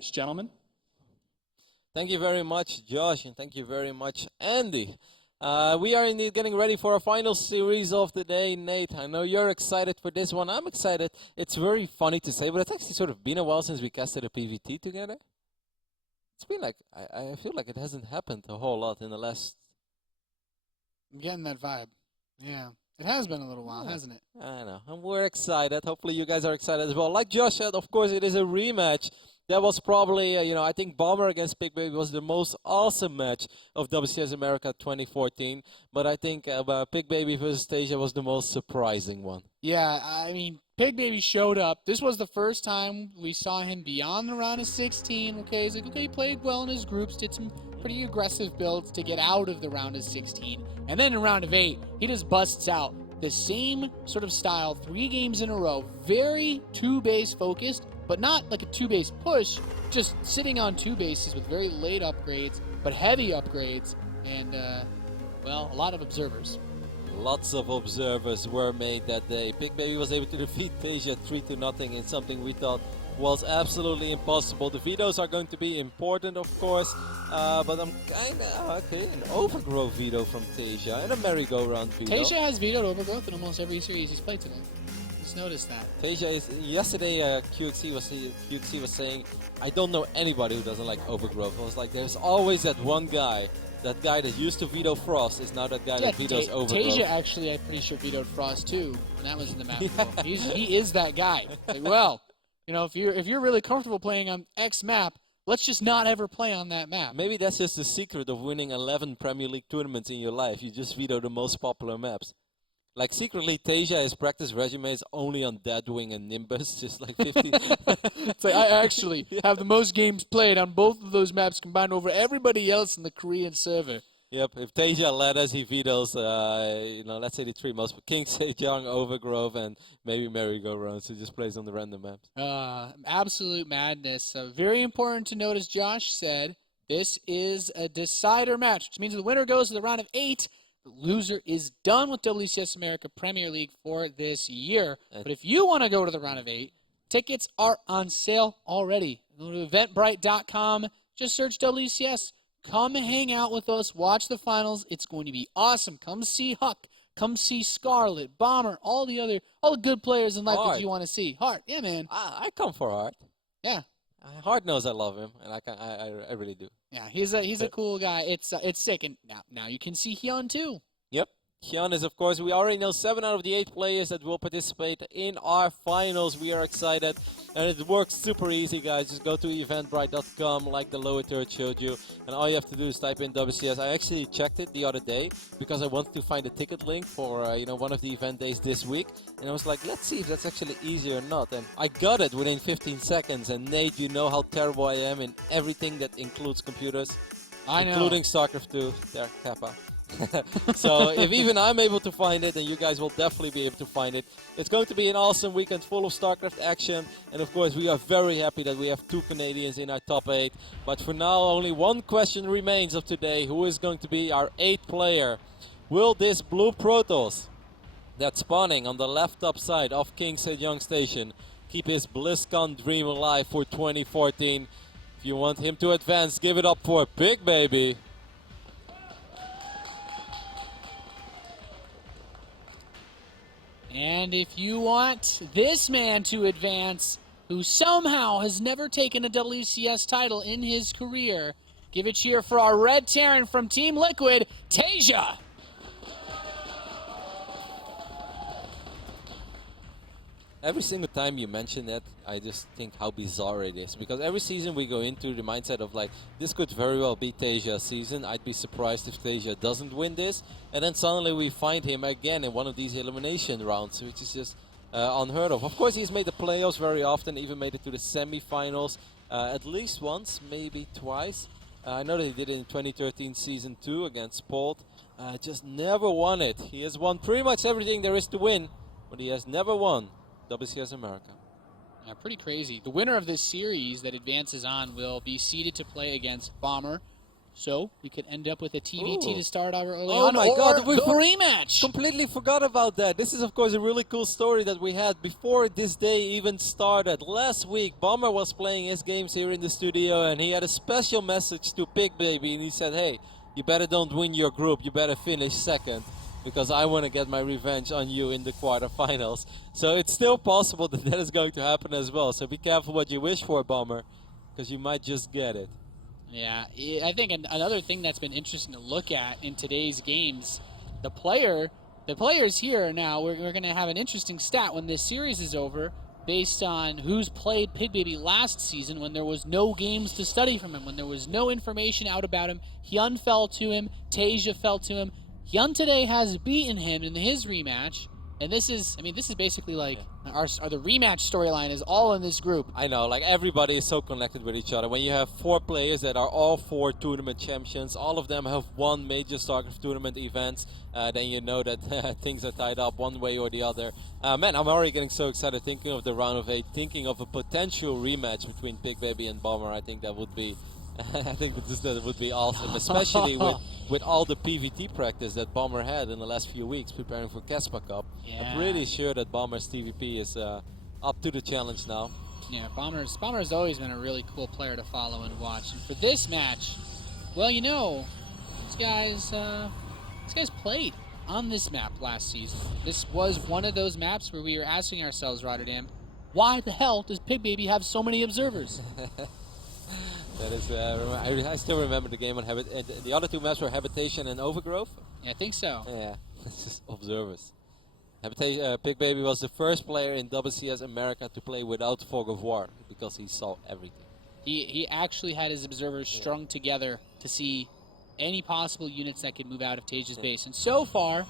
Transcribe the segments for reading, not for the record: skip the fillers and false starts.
winners, gentlemen. Thank you very much, Josh, and thank you very much, Andy. We are indeed getting ready for our final series of the day. Nate, I know you're excited for this one. I'm excited. It's very funny to say, but it's actually sort of been a while since we casted a PVT together. It's been like, I feel like it hasn't happened a whole lot in the last... I'm getting that vibe. Yeah. It has been a little while, hasn't it? I know. And we're excited. Hopefully you guys are excited as well. Like Josh said, of course, it is a rematch. That was probably, I think Bomber against Pigbaby was the most awesome match of WCS America 2014. But I think Pigbaby versus TaeJa was the most surprising one. Yeah, I mean, Pigbaby showed up. This was the first time we saw him beyond the round of 16. Okay, he's like, okay, he played well in his groups, did some pretty aggressive builds to get out of the round of 16. And then in round of 8, he just busts out the same sort of style 3 games in a row. Very 2-base focused, but not like a 2-base push, just sitting on 2 bases with very late upgrades, but heavy upgrades, and, well, a lot of observers. Lots of observers were made that day. Pigbaby was able to defeat TaeJa 3-0 in something we thought was absolutely impossible. The vetoes are going to be important, of course, but I'm kind of, okay, an overgrowth veto from TaeJa and a merry-go-round veto. TaeJa has vetoed overgrowth in almost every series he's played today. Just noticed that. TaeJa is, yesterday QXC was saying, I don't know anybody who doesn't like overgrowth. I was like, there's always that one guy. That guy that used to veto Frost is now that guy that vetoes overgrowth. TaeJa actually, I'm pretty sure, vetoed Frost too when that was in the map. He is that guy. Like, well, if you're really comfortable playing on X map, let's just not ever play on that map. Maybe that's just the secret of winning 11 Premier League tournaments in your life. You just veto the most popular maps. Like, secretly, TaeJa, his practice resume is only on Deadwing and Nimbus, just like 50. It's like, I actually have the most games played on both of those maps combined over everybody else in the Korean server. Yep, if TaeJa led us, he vetoes, let's say the 3 most. King Sejong, Overgrowth, and maybe Merry-Go-Round, so he just plays on the random maps. Absolute madness. Very important to note, as Josh said, this is a decider match, which means the winner goes to the round of 8. The loser is done with WCS America Premier League for this year. But if you want to go to the round of 8, tickets are on sale already. Go to eventbrite.com. Just search WCS. Come hang out with us. Watch the finals. It's going to be awesome. Come see Huck. Come see Scarlet, Bomber, all the good players in life that you want to see. Hart, yeah, man. I come for Hart. Yeah. Hart knows I love him, and I really do. Yeah, he's a cool guy. It's sick, and now you can see Hyun too. Yep, Hyun is, of course, we already know 7 out of the 8 players that will participate in our finals. We are excited, and it works super easy, guys. Just go to eventbrite.com, like the lower third showed you, and all you have to do is type in WCS. I actually checked it the other day because I wanted to find a ticket link for one of the event days this week, and I was like, let's see if that's actually easy or not. And I got it within 15 seconds. And Nate, you know how terrible I am in everything that includes computers, including StarCraft 2. There, Kappa. So if even I'm able to find it, then you guys will definitely be able to find it. It's going to be an awesome weekend full of StarCraft action, and of course we are very happy that we have 2 Canadians in our top 8. But for now, only one question remains of today: who is going to be our 8th player? Will this blue Protoss that's spawning on the left top side of King Sejong Station keep his BlizzCon dream alive for 2014? If you want him to advance, give it up for Pigbaby. And if you want this man to advance, who somehow has never taken a WCS title in his career, give a cheer for our Red Terran from Team Liquid, TaeJa. Every single time you mention that, I just think how bizarre it is. Because every season we go into the mindset of like, this could very well be TaeJa's season. I'd be surprised if TaeJa doesn't win this. And then suddenly we find him again in one of these elimination rounds, which is just unheard of. Of course, he's made the playoffs very often, even made it to the semifinals at least once, maybe twice. I know that he did it in 2013 Season 2 against Polt. Just never won it. He has won pretty much everything there is to win, but he has never won WCS America. Yeah, pretty crazy. The winner of this series that advances on will be seeded to play against Bomber So we could end up with a TvT Ooh. to start our early Oh on, my or God, we the rematch. completely forgot about that. This is, of course, a really cool story that we had before this day even started. Last week, Bomber was playing his games here in the studio, and he had a special message to Pigbaby, and he said, hey, you better don't win your group, you better finish second, because I want to get my revenge on you in the quarterfinals. So it's still possible that that is going to happen as well. So be careful what you wish for, Bomber, because you might just get it. Yeah, I think another thing that's been interesting to look at in today's games, the players here are now, we're going to have an interesting stat when this series is over based on who's played Pigbaby last season when there was no games to study from him, when there was no information out about him. Hyun fell to him, TaeJa fell to him. Hyun today has beaten him in his rematch. And this is basically like the rematch storyline is all in this group. I know, like everybody is so connected with each other. When you have 4 players that are all 4 tournament champions, all of them have won major StarCraft tournament events, then you know that things are tied up one way or the other. Man, I'm already getting so excited thinking of the round of 8, thinking of a potential rematch between Pigbaby and Bomber. I think that would be I think that would be awesome, especially with all the PvT practice that Bomber had in the last few weeks preparing for Caspa Cup. Yeah. I'm pretty sure that Bomber's TvP is up to the challenge now. Yeah, Bomber's always been a really cool player to follow and watch. And for this match, well, you know, these guys played on this map last season. This was one of those maps where we were asking ourselves, Rotterdam, why the hell does Pigbaby have so many observers? That is, I still remember the game on the other 2 maps were Habitation and Overgrowth. Yeah, I think so. Yeah, it's just observers. Pigbaby was the first player in WCS America to play without Fog of War because he saw everything. He actually had his observers strung together to see any possible units that could move out of TaeJa's base. And so far,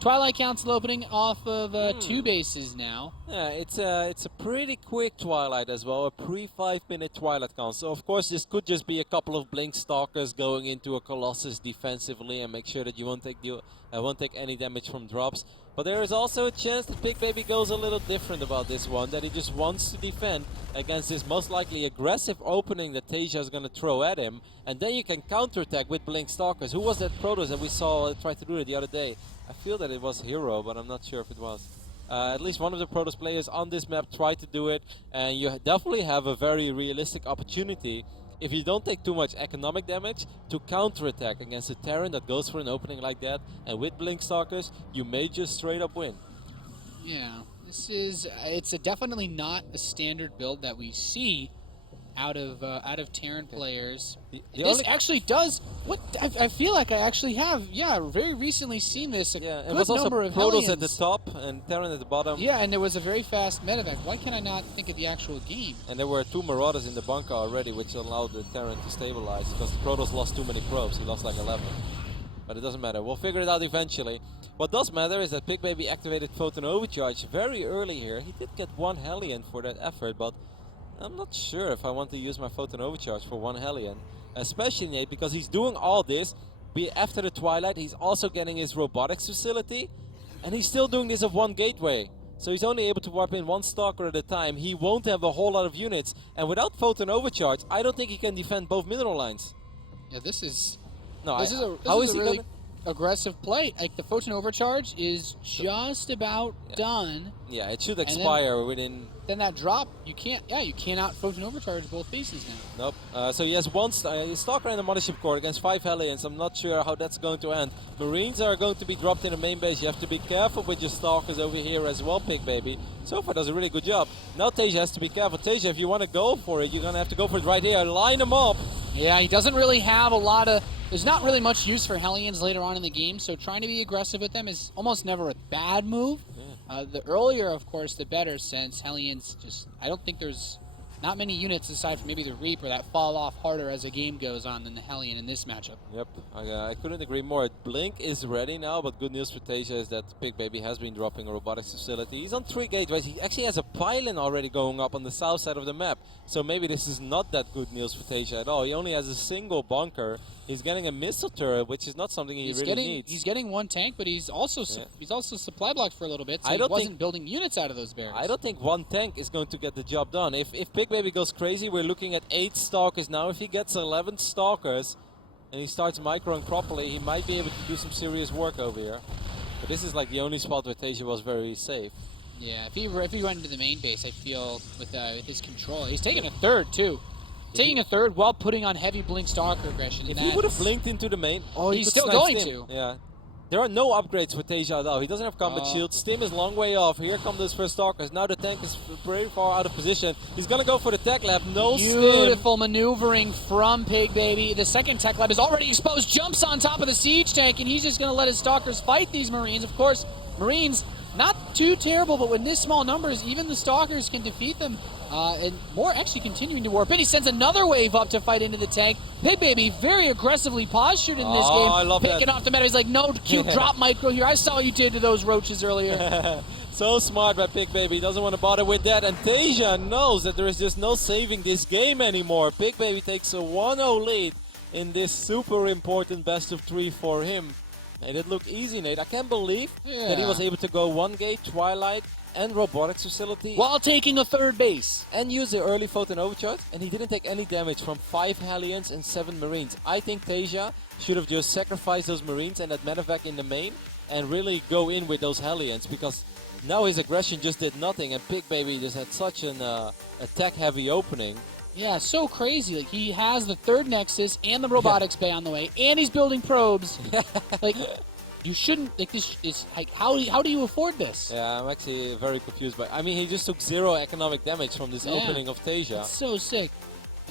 Twilight Council opening off of 2 bases now. Yeah, it's a pretty quick Twilight as well, a pre-5-minute Twilight Council. Of course, this could just be a couple of Blink Stalkers going into a Colossus defensively and make sure that you won't take any damage from drops. But there is also a chance that Pigbaby goes a little different about this one, that he just wants to defend against this most likely aggressive opening that TaeJa is going to throw at him, and then you can counterattack with Blink Stalkers. Who was that Protoss that we saw try to do it the other day? I feel that it was Hero, but I'm not sure if it was. At least one of the Protoss players on this map tried to do it, and you definitely have a very realistic opportunity, if you don't take too much economic damage, to counterattack against a Terran that goes for an opening like that, and with Blink Stalkers, you may just straight up win. Yeah, it's definitely not a standard build that we see out of Terran players. This actually does. I feel like I actually have, very recently seen this. Yeah, good it was also number of Protoss Hellions at the top and Terran at the bottom. Yeah, and there was a very fast medevac. Why can I not think of the actual game? And there were 2 Marauders in the bunker already, which allowed the Terran to stabilize, because the Protoss lost too many probes. He lost like 11. But it doesn't matter. We'll figure it out eventually. What does matter is that Pigbaby activated Photon Overcharge very early here. He did get 1 Hellion for that effort, but I'm not sure if I want to use my Photon Overcharge for 1 Hellion. Especially because he's doing all this. After the Twilight, he's also getting his robotics facility. And he's still doing this of 1 gateway. So he's only able to warp in 1 Stalker at a time. He won't have a whole lot of units. And without Photon Overcharge, I don't think he can defend both mineral lines. Yeah, this is No, this is a really aggressive play. Like, the Photon Overcharge is just about done. Yeah, it should expire within... Then that drop, you cannot Photon Overcharge both bases now. Nope. So he has 1 Stalker and a Mothership Core against 5 Hellions. I'm not sure how that's going to end. Marines are going to be dropped in the main base. You have to be careful with your Stalkers over here as well, Pigbaby. So far does a really good job. Now TaeJa has to be careful. TaeJa, if you want to go for it, you're going to have to go for it right here. Line them up. Yeah, he doesn't really have a lot of... There's not really much use for Hellions later on in the game, so trying to be aggressive with them is almost never a bad move. The earlier, of course, the better, since Hellions just... I don't think there's not many units aside from maybe the Reaper that fall off harder as the game goes on than the Hellion in this matchup. Yep, I couldn't agree more. Blink is ready now, but good news for TaeJa is that Pigbaby has been dropping a robotics facility. He's on 3 gateways. He actually has a pylon already going up on the south side of the map. So maybe this is not that good news for TaeJa at all. He only has a single bunker. He's getting a missile turret, which is not something he really needs. He's getting 1 tank, but he's also supply blocked for a little bit, so he wasn't building units out of those barracks. I don't think 1 tank is going to get the job done. If Pigbaby goes crazy, we're looking at 8 Stalkers now. If he gets 11 Stalkers, and he starts microing properly, he might be able to do some serious work over here. But this is like the only spot where TaeJa was very safe. Yeah, if he went into the main base, I feel with his control, he's taking a third too. Taking a third while putting on heavy blink stalker aggression. If he would have blinked into the main, oh, he's could still snipe going Stim. to. Yeah. There are no upgrades for TaeJa though. He doesn't have combat shield. Stim is long way off. Here come those first stalkers. Now the tank is very far out of position. He's gonna go for the tech lab. No Beautiful Stim. maneuvering from Pigbaby. The second tech lab is already exposed. Jumps on top of the siege tank, and he's just gonna let his stalkers fight these Marines. Of course, Marines not too terrible, but with this small numbers, even the stalkers can defeat them. And more actually continuing to warp in. He sends another wave up to fight into the tank. Pigbaby very aggressively postured in this game. I love Picking that. off the meta. He's like, no, cute drop micro here. I saw what you did to those roaches earlier. So smart by Pigbaby. He doesn't want to bother with that. And TaeJa knows that there is just no saving this game anymore. Pigbaby takes a 1-0 lead in this super important best of 3 for him. And it looked easy, Nate. I can't believe that he was able to go 1 gate, Twilight, and Robotics Facility. While taking a third base. And use the early photon overcharge. And he didn't take any damage from 5 Hellions and 7 Marines. I think TaeJa should have just sacrificed those Marines and that medevac in the main. And really go in with those Hellions. Because now his aggression just did nothing. And Pigbaby just had such an attack-heavy opening. Yeah, so crazy. Like, he has the third Nexus and the robotics bay on the way, and he's building probes. Like, you shouldn't. Like, this is like, how do you afford this? Yeah, I'm actually very confused. But I mean, he just took 0 economic damage from this opening of TaeJa. It's so sick.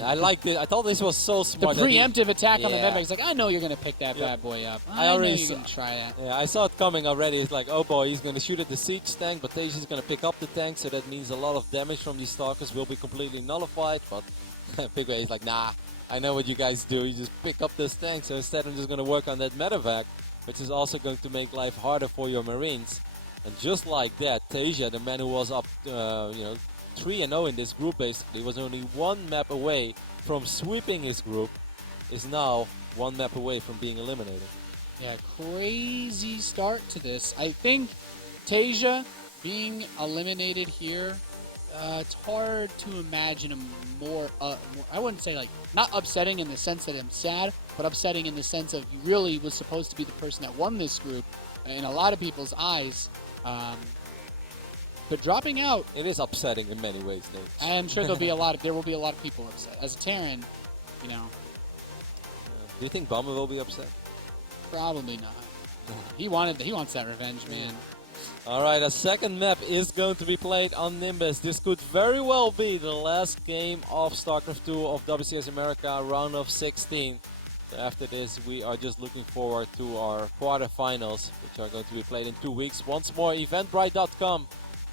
I liked it. I thought this was so smart. The preemptive attack on the Yeah. medevac. He's like, I know you're gonna pick that bad boy up. I already know you're saw- gonna try that. Yeah, I saw it coming already. It's like, oh boy, he's going to shoot at the siege tank, but TaeJa's going to pick up the tank, so that means a lot of damage from these stalkers will be completely nullified. But Pigbaby's like, nah, I know what you guys do. You just pick up this tank. So instead, I'm just going to work on that medevac, which is also going to make life harder for your Marines. And just like that, TaeJa, the man who was up, 3-0 in this group, basically was only 1 map away from sweeping his group, is now 1 map away from being eliminated. Yeah, crazy start to this. I think TaeJa being eliminated here, it's hard to imagine a more, I wouldn't say like, not upsetting in the sense that I'm sad, but upsetting in the sense of he really was supposed to be the person that won this group in a lot of people's eyes. But dropping out, It is upsetting in many ways, Nate. I'm sure there will be a lot of people upset. As a Terran, you know, Do you think Bomber will be upset? probably not. He wants that revenge, man. Alright, a second map is going to be played on Nimbus. This could very well be the last game of StarCraft 2 of WCS America round of 16. So after this, we are just looking forward to our quarterfinals, which are going to be played in 2 weeks. Once more, eventbrite.com.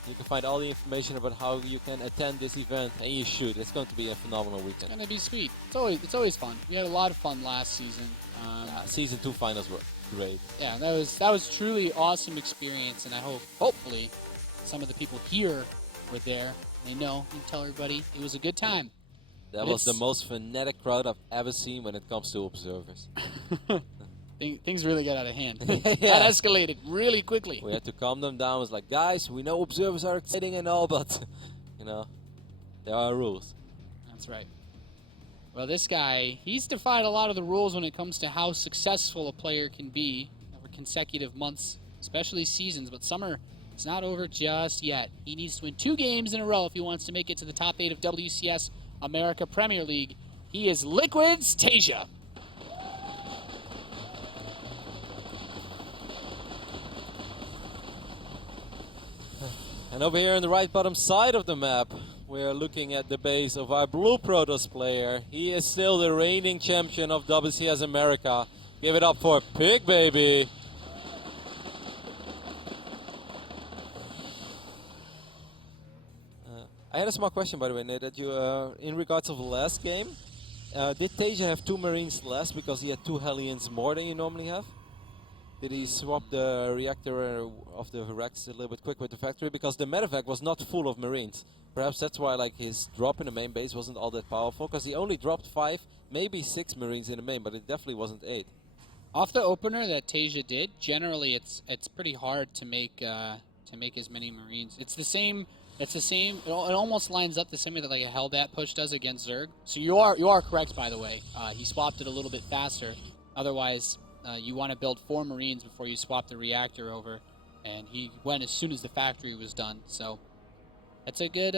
You can find all the information about how you can attend this event, and you should. It's going to be a phenomenal It's weekend. gonna be sweet. It's always fun. We had a lot of fun last season. Season 2 finals were great. Yeah, that was truly awesome experience, and I hopefully some of the people here were there. They know. You tell everybody it was a good time. That was the most fanatic crowd I've ever seen when it comes to observers. Things really got out of hand. Yeah. That escalated really quickly. We had to calm them down. It was like, guys, we know observers are exciting and all, but, there are rules. That's right. Well, this guy, he's defied a lot of the rules when it comes to how successful a player can be over consecutive months, especially seasons. But summer is not over just yet. He needs to win 2 games in a row if he wants to make it to the top 8 of WCS America Premier League. He is Liquid's TaeJa. And over here on the right bottom side of the map, we are looking at the base of our Blue Protoss player. He is still the reigning champion of WCS America. Give it up for Pigbaby. I had a small question, by the way, Nate, that you, in regards of the last game, did TaeJa have 2 Marines less because he had 2 Hellions more than you normally have? Did he swap the reactor of the Rex a little bit quick with the factory? Because the medevac was not full of Marines. Perhaps that's why like his drop in the main base wasn't all that powerful, because he only dropped 5, maybe 6 Marines in the main, but it definitely wasn't 8. Off the opener that TaeJa did, generally it's pretty hard to make as many Marines. It's the same. It almost lines up the same way that like a Hellbat push does against Zerg. So you are correct, by the way. He swapped it a little bit faster. Otherwise, you want to build 4 Marines before you swap the reactor over. And he went as soon as the factory was done. So it's a good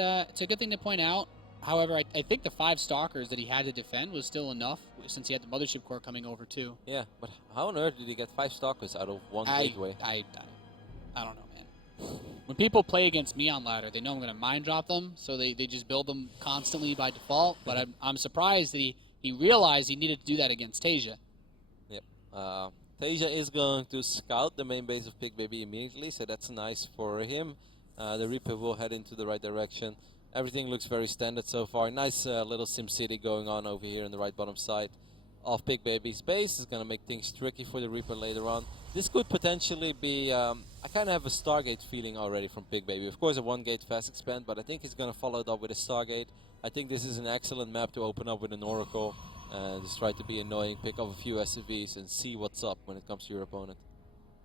thing to point out. However, I think the 5 Stalkers that he had to defend was still enough since he had the Mothership Core coming over too. Yeah, but how on earth did he get 5 Stalkers out of 1 gateway? I don't know, man. When people play against me on ladder, they know I'm going to mind drop them, so they just build them constantly by default. But I'm surprised that he realized he needed to do that against TaeJa. Yep. TaeJa is going to scout the main base of Pigbaby immediately, so that's nice for him. The Reaper will head into the right direction. Everything looks very standard so far. Nice little SimCity going on over here in the right bottom side of Pigbaby's base. Is going to make things tricky for the Reaper later on. This could potentially be, I kind of have a Stargate feeling already from Pigbaby. Of course a 1-gate fast expand, but I think he's going to follow it up with a Stargate. I think this is an excellent map to open up with an Oracle. And just try to be annoying, pick up a few SCVs and see what's up when it comes to your opponent.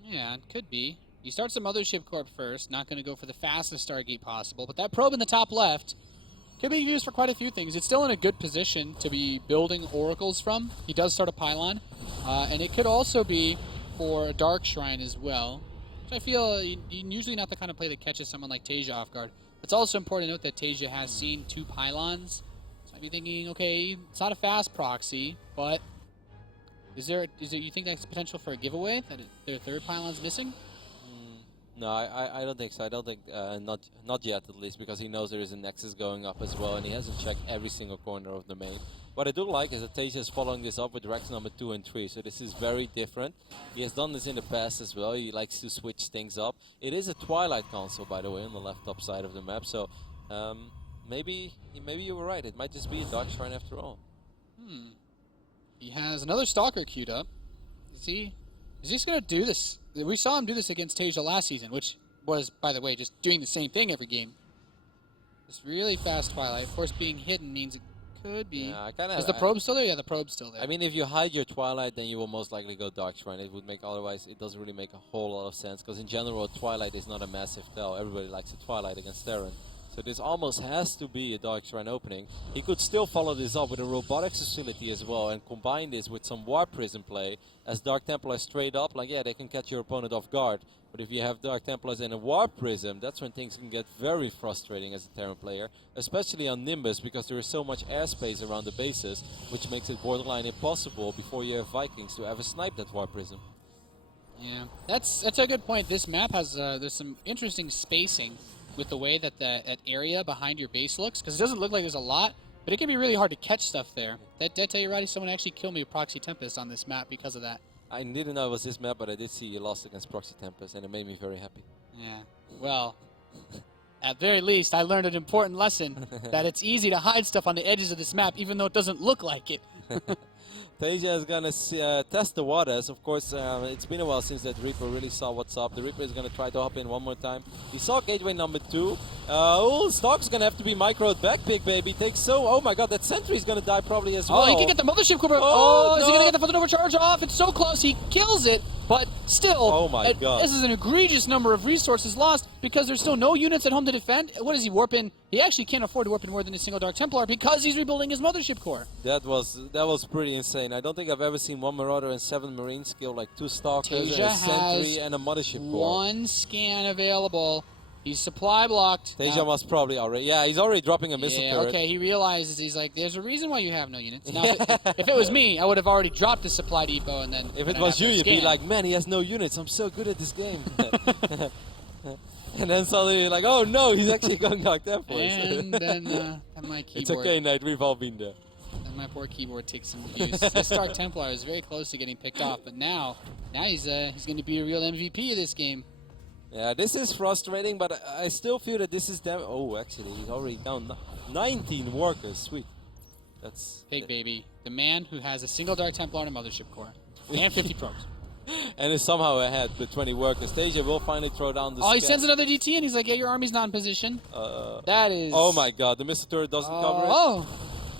Yeah, it could be. You start some Mothership Corp first, not going to go for the fastest Stargate possible, but that probe in the top left could be used for quite a few things. It's still in a good position to be building oracles from. He does start a pylon, and it could also be for a Dark Shrine as well, which I feel usually not the kind of play that catches someone like TaeJa off guard. It's also important to note that TaeJa has seen 2 pylons, so I'd be thinking, okay, it's not a fast proxy, but is there you think that's potential for a giveaway, that their 3rd pylon's missing? No, I don't think so. I don't think, not yet at least, because he knows there is a Nexus going up as well, and he hasn't checked every single corner of the main. What I do like is that TaeJa is following this up with Rex number 2 and 3, so this is very different. He has done this in the past as well. He likes to switch things up. It is a Twilight console, by the way, on the left top side of the map, so maybe you were right. It might just be a Dark Shrine after all. He has another Stalker queued up. Is he just going to do this? We saw him do this against TaeJa last season, which was, by the way, just doing the same thing every game. This really fast Twilight. Of course, being hidden means it could be. Yeah, is the probe still there? Yeah, the probe's still there. I mean, if you hide your Twilight, then you will most likely go Dark Shrine. It would make, otherwise, it doesn't really make a whole lot of sense, because in general, Twilight is not a massive tell. Everybody likes a Twilight against Terran. So this almost has to be a Dark Shrine opening. He could still follow this up with a Robotics facility as well and combine this with some Warp Prism play as Dark Templars straight up. Like, yeah, they can catch your opponent off guard. But if you have Dark Templars and a Warp Prism, that's when things can get very frustrating as a Terran player. Especially on Nimbus, because there is so much airspace around the bases, which makes it borderline impossible before you have Vikings to ever snipe that Warp Prism. Yeah, that's a good point. This map has, there's some interesting spacing with the way that that area behind your base looks, because it doesn't look like there's a lot, but it can be really hard to catch stuff there. Did I tell you, Roddy, someone actually killed me with Proxy Tempest on this map because of that. I didn't know it was this map, but I did see you lost against Proxy Tempest, and it made me very happy. Yeah, well, at very least, I learned an important lesson, that it's easy to hide stuff on the edges of this map, even though it doesn't look like it. TaeJa is going to test the waters. Of course, it's been a while since that Reaper really saw what's up. The Reaper is going to try to hop in one more time. He saw gateway number 2. Stalk's going to have to be microed back, Pigbaby. Takes so... Oh my god, that sentry is going to die probably as well. Oh, he can get the Mothership Core. Oh, is he going to get the Foot Overcharge off? It's so close. He kills it, but still... Oh my god. This is an egregious number of resources lost because there's still no units at home to defend. What is he warp in? He actually can't afford to warp in more than a single Dark Templar because he's rebuilding his Mothership Core. That was pretty insane. I don't think I've ever seen 1 Marauder and 7 Marines kill like 2 Stalkers and a Sentry and a Mothership Core. 1 scan available. He's supply blocked. TaeJa must probably already... Yeah, he's already dropping a missile turret. Okay, he realizes, he's like, there's a reason why you have no units. Now, if it was me, I would have already dropped the supply depot and then... If it was you, you'd be like, man, he has no units. I'm so good at this game. And then suddenly you're like, oh no, he's actually going Dark Templars. And then my keyboard... It's okay, Knight, we've all been there. And my poor keyboard takes some abuse. This Dark Templar is very close to getting picked off, but now he's going to be a real MVP of this game. Yeah, this is frustrating, but I still feel that this is oh, actually, he's already down 19 workers. Sweet. That's... Pigbaby, the man who has a single Dark Templar and a Mothership Core. And 50 probes. And is somehow ahead with 20 workers. TaeJa will finally throw down the he sends another DT, and he's like, yeah, your army's not in position. That is... Oh my god, the missile turret doesn't cover it. Oh!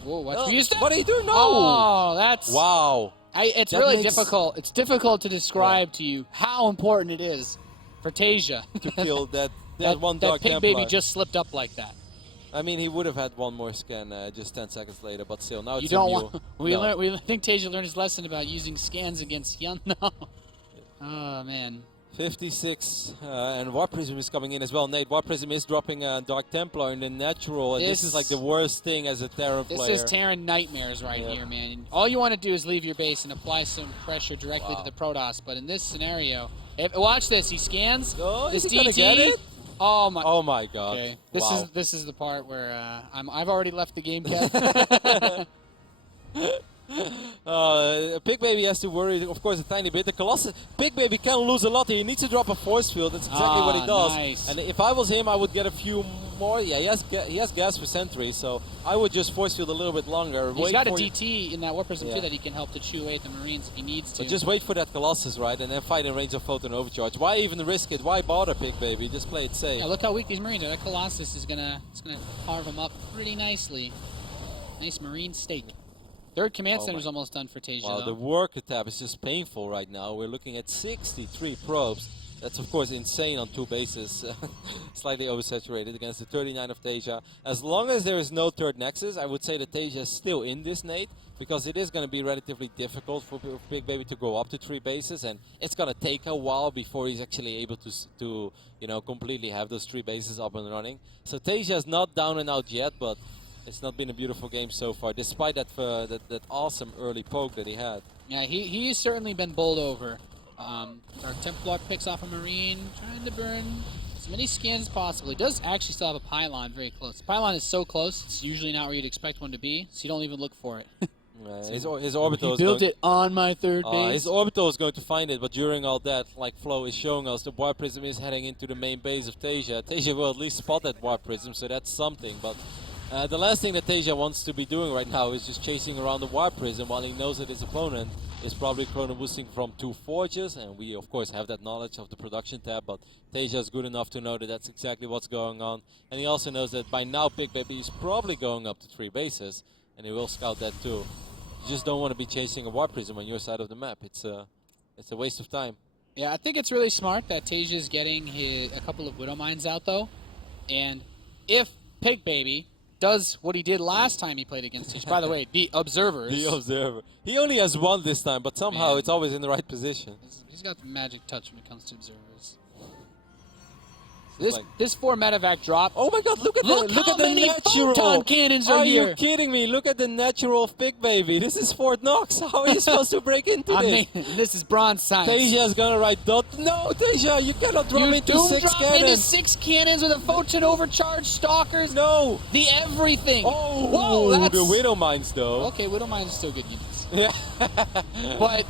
Whoa, watch me. What are you doing? No! Oh, that's... Wow. It's really difficult. It's difficult to describe to you how important it is for TaeJa to kill that one Dark Templar. Pigbaby just slipped up like that. I mean, he would have had one more scan just 10 seconds later, but still, now You it's don't a new... want. We think TaeJa learned his lesson about using scans against Yun. Oh man. 56, and War Prism is coming in as well. Nate, War Prism is dropping Dark Templar in the natural, and this is like the worst thing as a Terran player. This is Terran nightmares right here, man. All you want to do is leave your base and apply some pressure directly to the Protoss, but in this scenario, watch this. He scans. Oh, this is he gonna get it? Oh my! Oh my God! Okay, Wow. this is the part where I've already left the game, Kev. Pigbaby has to worry, of course, a tiny bit. The Colossus, Pigbaby can lose a lot here. He needs to drop a force field. That's exactly what he does. Nice. And if I was him, I would get a few more. Yeah, he has gas for sentry, so I would just force field a little bit longer. He's got a DT in that War Prism too that he can help to chew away at the Marines if he needs to. But just wait for that Colossus, right, and then fight in range of Photon Overcharge. Why even risk it? Why bother, Pigbaby? Just play it safe. Yeah, look how weak these Marines are. That Colossus is gonna carve them up pretty nicely. Nice Marine steak. Third command center is almost done for TaeJa. Wow, the worker tab is just painful right now. We're looking at 63 probes. That's of course insane on 2 bases. Slightly oversaturated against the 39 of TaeJa. As long as there is no third nexus, I would say that TaeJa is still in this, Nate, because it is going to be relatively difficult for Pigbaby to go up to 3 bases, and it's going to take a while before he's actually able to you know, completely have those 3 bases up and running. So TaeJa is not down and out yet, but it's not been a beautiful game so far, despite that that awesome early poke that he had. Yeah, he's certainly been bowled over. Dark Templar picks off a Marine, trying to burn as many scans as possible. He does actually still have a pylon very close. The pylon is so close, it's usually not where you'd expect one to be, so you don't even look for it. So his orbital he built it on my third base. His orbital is going to find it, but during all that, like Flo is showing us, the War Prism is heading into the main base of TaeJa. TaeJa will at least spot that War Prism, so that's something, but the last thing that TaeJa wants to be doing right now is just chasing around the War Prism while he knows that his opponent is probably chrono boosting from 2 forges, and we of course have that knowledge of the production tab, but TaeJa is good enough to know that that's exactly what's going on, and he also knows that by now Pigbaby is probably going up to 3 bases, and he will scout that too. You just don't want to be chasing a War Prism on your side of the map. It's a waste of time. Yeah, I think it's really smart that TaeJa is getting a couple of Widow Mines out though, and if Pigbaby does what he did last time he played against TaeJa. By the way, the Observers. The Observer. He only has 1 this time, but somehow it's always in the right position. He's got the magic touch when it comes to Observers. This 4 medevac drop. Oh my God! Look at the natural photon cannons are here. Are you kidding me? Look at the natural of Pigbaby. This is Fort Knox. How are you supposed to break into this? This is bronze science. TaeJa's gonna ride dot. No, TaeJa, you cannot drop into 6 cannons. Into 6 cannons with a photon overcharge, stalkers. No, the everything. Oh, whoa! The Widow Mines though. Okay, Widow Mines is still good units. Yeah, but.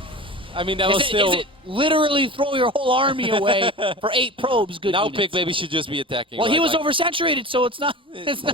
I mean, that was still... Is it literally throw your whole army away for 8 probes? Good now units. Pigbaby should just be attacking. Well, right? he was oversaturated, so it's not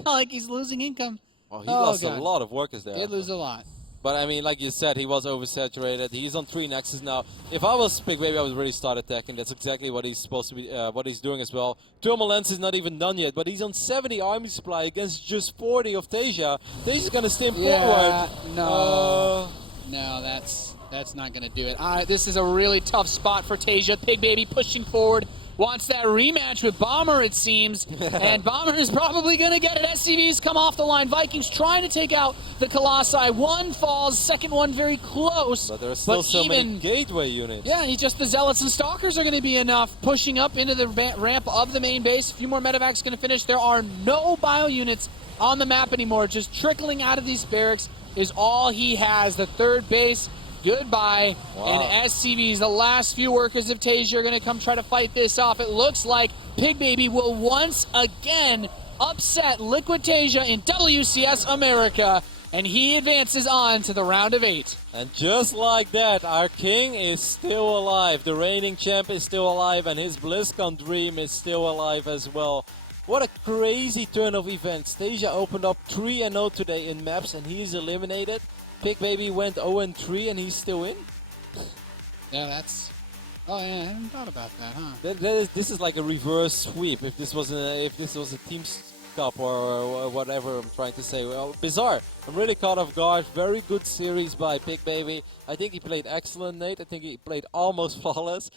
like he's losing income. Well, he lost a lot of workers there. Did lose a lot. But, I mean, like you said, he was oversaturated. He's on 3 nexus now. If I was Pigbaby, I would really start attacking. That's exactly what he's supposed to be, what he's doing as well. Thermal Lens is not even done yet, but he's on 70 army supply against just 40 of TaeJa. TaeJa's gonna stim forward. No, that's not going to do it. This is a really tough spot for TaeJa. Pigbaby pushing forward. Wants that rematch with Bomber, it seems. And Bomber is probably going to get it. SCVs come off the line. Vikings trying to take out the Colossi. 1 falls, second one very close. But there are still so many gateway units. Yeah, just the Zealots and Stalkers are going to be enough. Pushing up into the ramp of the main base. A few more medevacs going to finish. There are no bio units on the map anymore. Just trickling out of these barracks is all he has. The third base. Goodbye. Wow. And SCVs, the last few workers of TaeJa are going to come try to fight this off. It looks like Pigbaby will once again upset Liquid TaeJa in WCS America, and he advances on to the round of 8. And just like that, our king is still alive. The reigning champ is still alive, and his BlizzCon dream is still alive as well. What a crazy turn of events. TaeJa opened up 3-0 today in maps, and he's eliminated. Pigbaby went 0-3 and he's still in? Yeah, that's... Oh yeah, I hadn't thought about that, huh? This is like a reverse sweep. If this was a Team Cup or whatever I'm trying to say. Well, bizarre. I'm really caught off guard. Very good series by Pigbaby. I think he played excellent, Nate. I think he played almost flawless.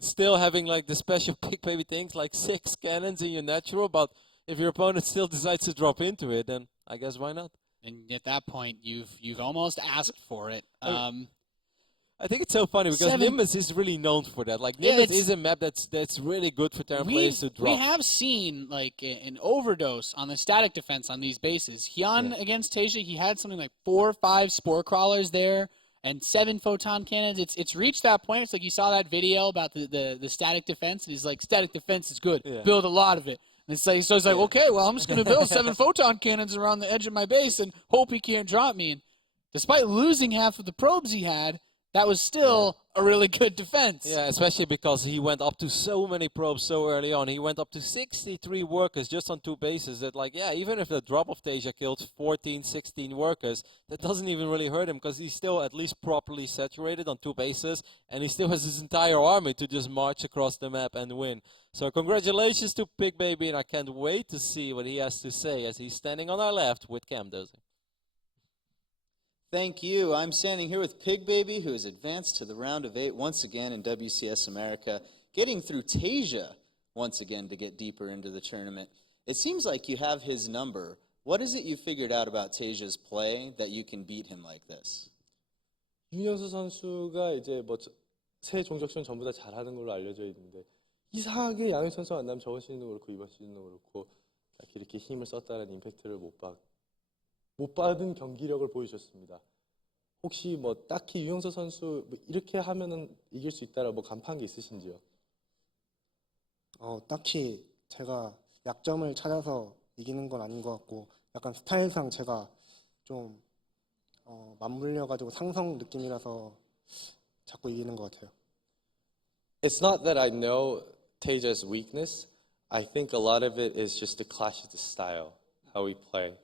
Still having like the special Pigbaby things like 6 cannons in your natural, but if your opponent still decides to drop into it, then I guess why not? And at that point, you've almost asked for it. I think it's so funny because Nimbus is really known for that. Like Nimbus is a map that's really good for Terran players to drop. We have seen like an overdose on the static defense on these bases. Hyun against TaeJa, he had something like 4 or 5 spore crawlers there and 7 photon cannons. It's reached that point. It's like you saw that video about the static defense, and he's like, static defense is good. Yeah. Build a lot of it. And it's like, so he's like, okay, well, I'm just gonna build 7 photon cannons around the edge of my base and hope he can't drop me. And despite losing half of the probes he had, that was still a really good defense. Yeah, especially because he went up to so many probes so early on. He went up to 63 workers just on 2 bases. That, like, yeah, even if the drop of TaeJa killed 14, 16 workers, that doesn't even really hurt him because he's still at least properly saturated on 2 bases, and he still has his entire army to just march across the map and win. So congratulations to Pigbaby, and I can't wait to see what he has to say as he's standing on our left with Camdozing. Thank you. I'm standing here with Pigbaby, who has advanced to the round of 8 once again in WCS America, getting through TaeJa once again to get deeper into the tournament. It seems like you have his number. What is it you figured out about TaeJa's play that you can beat him like this? 윤영수 선수가 이제 뭐 새 종족전 전부 다 잘하는 걸로 알려져 있는데 이상하게 양현 선수 만나면 저번 시즌도 그렇고 이번 시즌도 그렇고 이렇게 힘을 썼다는 임팩트를 못 받은 경기력을 보여주셨습니다. 혹시 뭐 딱히 유영서 선수 뭐 이렇게 하면은 이길 수 있다라 뭐 간파한 게 있으신지요? 딱히 제가 약점을 찾아서 이기는 건 아닌 것 같고 약간 스타일상 제가 좀 맞물려가지고 상성 느낌이라서 자꾸 이기는 것 같아요. It's not that I know TaeJa's weakness. I think a lot of it is just the clash of the style, how we play.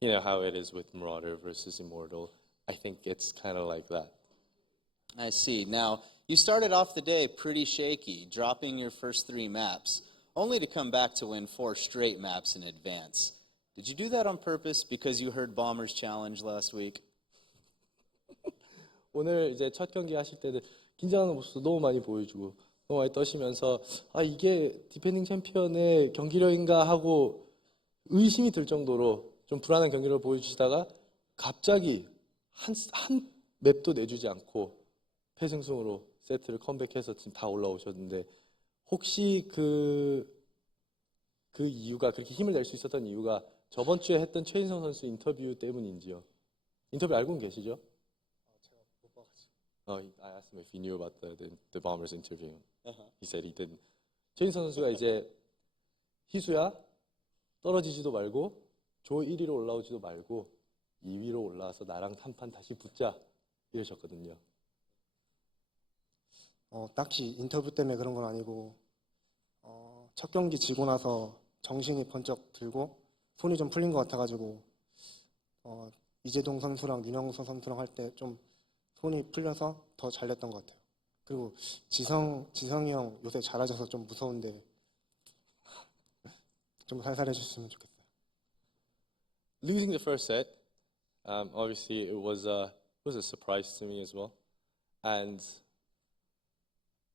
You know how it is with Marauder versus Immortal. I think it's kind of like that. I see. Now, you started off the day pretty shaky, dropping your first 3 maps, only to come back to win 4 straight maps in advance. Did you do that on purpose because you heard Bomber's challenge last week? 오늘 이제 첫 경기 하실 때는 긴장하는 모습도 너무 많이 보여주고 너무 많이 떠시면서 아 이게 디펜딩 챔피언의 경기력인가 하고 의심이 들 정도로 좀 불안한 경기를 보여주시다가 갑자기 한 맵도 내주지 않고 패승승으로 세트를 컴백해서 지금 다 올라오셨는데 혹시 그 이유가 그렇게 힘을 낼 수 있었던 이유가 저번 주에 했던 최인성 선수 인터뷰 때문인지요? 인터뷰 알고는 계시죠? 제가 못 봐가지고. I asked him if he knew about the Bombers interview. He said he didn't. 최인성 선수가 이제 희수야 떨어지지도 말고 조 1위로 올라오지도 말고 2위로 올라와서 나랑 3판 다시 붙자 이러셨거든요. 딱히 인터뷰 때문에 그런 건 아니고 첫 경기 지고 나서 정신이 번쩍 들고 손이 좀 풀린 것 같아가지고 이재동 선수랑 윤영서 선수랑 할 때 좀 손이 풀려서 더 잘됐던 것 같아요. 그리고 지성이 형 요새 잘하셔서 좀 무서운데 좀 살살해 주셨으면 좋겠어요. Losing the first set, obviously it was a surprise to me as well, and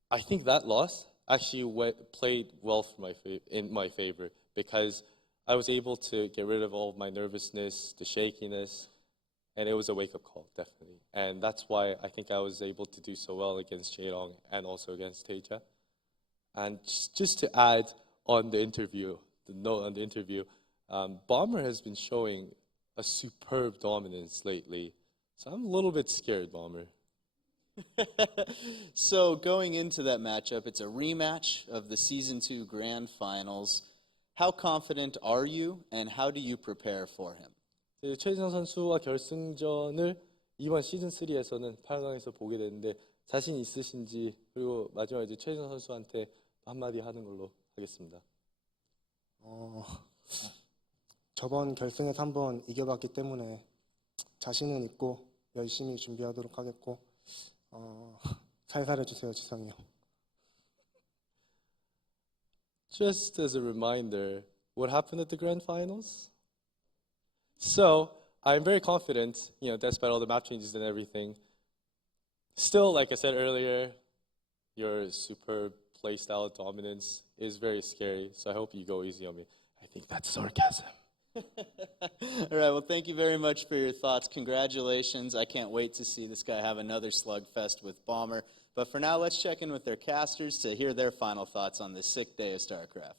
I think that loss actually played well for in my favor because I was able to get rid of all of my nervousness, the shakiness, and it was a wake-up call, definitely. And that's why I think I was able to do so well against Jaedong and also against TaeJa. And just to add on the interview, the note on the interview, Bomber has been showing a superb dominance lately, so I'm a little bit scared, Bomber. So going into that matchup, it's a rematch of the Season 2 Grand Finals. How confident are you, and how do you prepare for him? 최진성 선수와 결승전을 이번 시즌 3에서는 8강에서 보게 되는데 자신 있으신지 그리고 마지막에 이제 최진성 선수한테 한마디 하는 걸로 하겠습니다. 저번 결승에서 한번 이겨봤기 때문에 자신은 있고 열심히 준비하도록 하겠고 살살해 주세요, 지성이 형. Just as a reminder, what happened at the grand finals? So, I'm very confident, despite all the map changes and everything. Still, like I said earlier, your superb playstyle dominance is very scary, so I hope you go easy on me. I think that's sarcasm. All right, well, thank you very much for your thoughts. Congratulations. I can't wait to see this guy have another slugfest with Bomber. But for now, let's check in with their casters to hear their final thoughts on this sick day of StarCraft.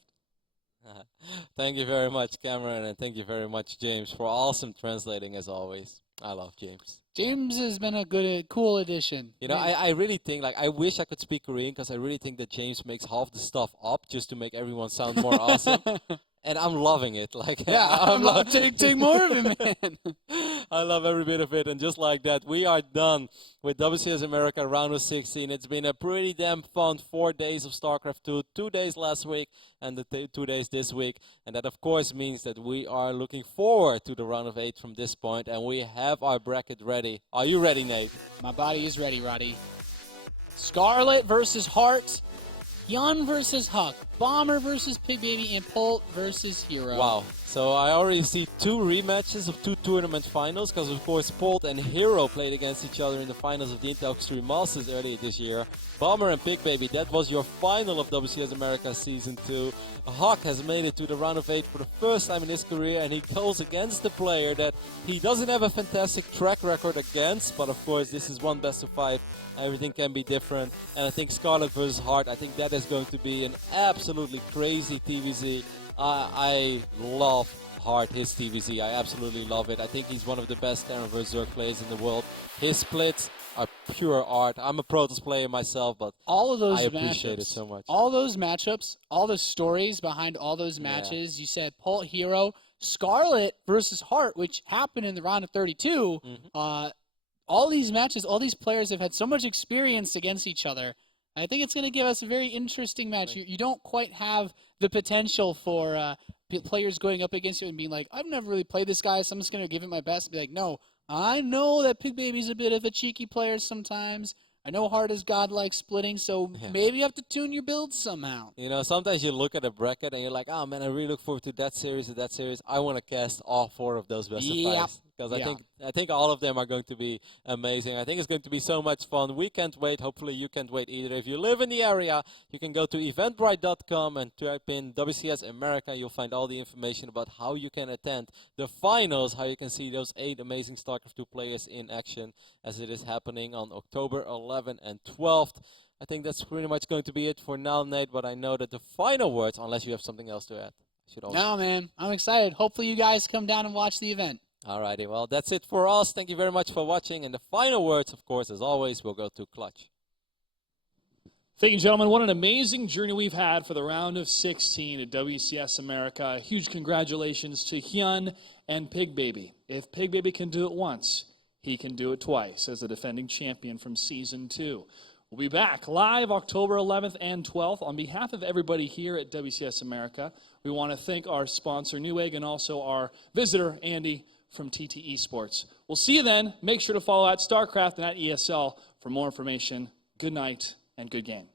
Thank you very much, Cameron, and thank you very much, James, for awesome translating as always. I love James. James has been a good, cool addition. You know, I really think, like, I wish I could speak Korean because I really think that James makes half the stuff up just to make everyone sound more awesome. And I'm loving it. Like, yeah, take more of it, man. I love every bit of it. And just like that, we are done with WCS America round of 16. It's been a pretty damn fun 4 days of StarCraft 2, 2 days last week and the 2 days this week. And that, of course, means that we are looking forward to the round of 8 from this point. And we have our bracket ready. Are you ready, Nate? My body is ready, Roddy. Scarlet versus Heart. Hyun versus Huck, Bomber versus Pigbaby, and Polt versus Hero. Wow. So I already see 2 rematches of 2 tournament finals because, of course, Polt and Hero played against each other in the finals of the Intel Extreme Masters earlier this year. Bomber and Pigbaby, that was your final of WCS America Season 2. Huck has made it to the round of 8 for the first time in his career, and he goes against the player that he doesn't have a fantastic track record against, but of course this is one best of 5. Everything can be different, and I think Scarlet versus Heart, I think that is going to be an absolutely crazy TVZ. I love Heart, his TVZ. I absolutely love it. I think he's one of the best Terran vs. Zerg players in the world. His splits are pure art. I'm a Protoss player myself, but all of those I appreciate matchups, it so much. All those matchups, all the stories behind all those matches. You said Polt, Hero, Scarlet versus Heart, which happened in the round of 32. All these matches, all these players have had so much experience against each other. I think it's going to give us a very interesting match. You don't quite have the potential for players going up against you and being like, I've never really played this guy, so I'm just going to give it my best. And be like, no, I know that Pigbaby's a bit of a cheeky player sometimes. I know Heart is godlike splitting, so maybe you have to tune your build somehow. You know, sometimes you look at a bracket and you're like, oh man, I really look forward to that series or that series. I want to cast all 4 of those best of 5s. Because I think all of them are going to be amazing. I think it's going to be so much fun. We can't wait. Hopefully you can't wait either. If you live in the area, you can go to eventbrite.com and type in WCS America. You'll find all the information about how you can attend the finals, how you can see those 8 amazing StarCraft 2 players in action as it is happening on October 11th and 12th. I think that's pretty much going to be it for now, Nate, but I know that the final words, unless you have something else to add. No, man. I'm excited. Hopefully you guys come down and watch the event. Alrighty, well, that's it for us. Thank you very much for watching. And the final words, of course, as always, will go to Clutch. Thank you, gentlemen. What an amazing journey we've had for the round of 16 at WCS America. Huge congratulations to Hyun and Pigbaby. If Pigbaby can do it once, he can do it twice as the defending champion from Season 2. We'll be back live October 11th and 12th. On behalf of everybody here at WCS America, we want to thank our sponsor, Newegg, and also our visitor, Andy, from TT Esports. We'll see you then. Make sure to follow at StarCraft and at ESL for more information. Good night and good game.